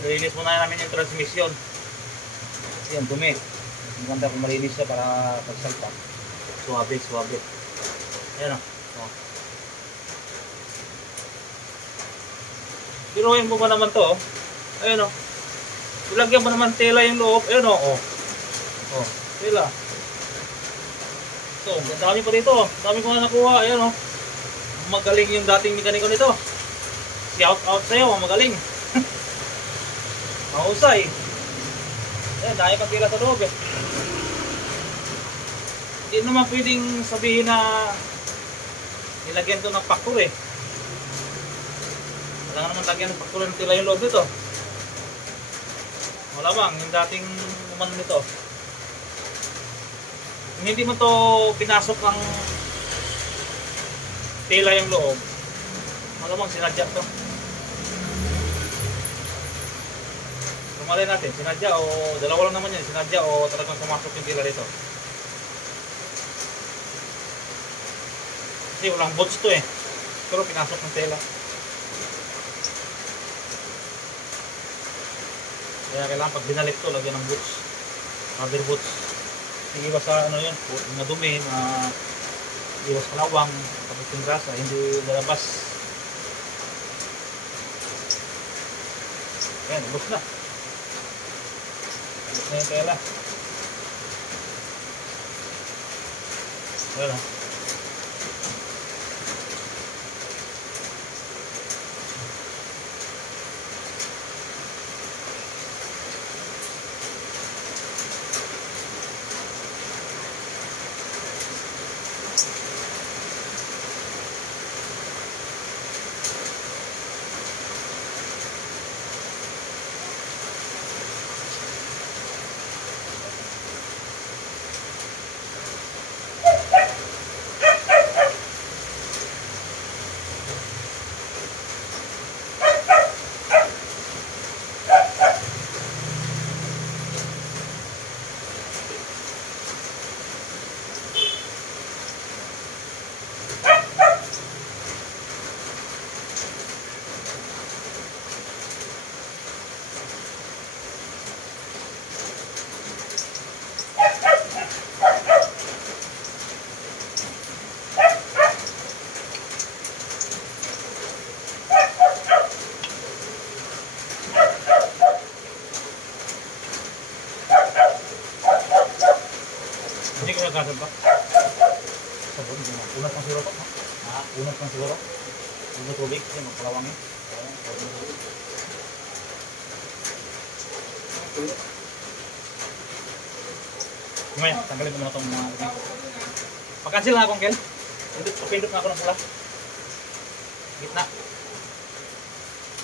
Nilinis muna namin yung transmission. Yan, dumi. Maganda kung malinis siya para pagsalpak. Suwabe, suwabe. Ayan o. Oh. Pinuhin mo ba naman to? Ayan o. Ilagyan mo naman tela yung loob. Ayan o. Oh. Oh, tela. So, ang dami pa dito. Ang dami ko na nakuha. Ayan o. Magaling yung dating mekaniko nito. Shout out sa'yo, magaling. Mahusay. Ayan, dahil pang tela sa loob eh. Hindi naman pwedeng sabihin na nilagyan to ng factor eh. Wala naman lagyan ng factor ng tela yung loob nito. Wala bang, yung dating umano nito. Kung hindi mo to pinasok ng tela yung loob, wala bang sinadya to. Malay natin, sinadya o dalawa lang naman yan, sinadya o talagang sumasok yung tela dito. Kasi walang bolts to eh, pero pinasok ng tela. Kaya kailangan pag binalik to, lagyan ng boots, rubber boots. Sige ba sa ano yun, mga dumi, iwas kalawang, tapos yung grasa, hindi lalabas. Ayan, ubos na. Ubos na yung tela. Ayan o. Hindi ko nagkasal ba? Sabon, unat ng siguro pa. Unat ng siguro. Unat tubig, kasi magpalawangin. Ngayon, tanggalin ko muna itong mga ito. Pag-cancel na akong Kel. Pindot na ako ng pula. Gitna.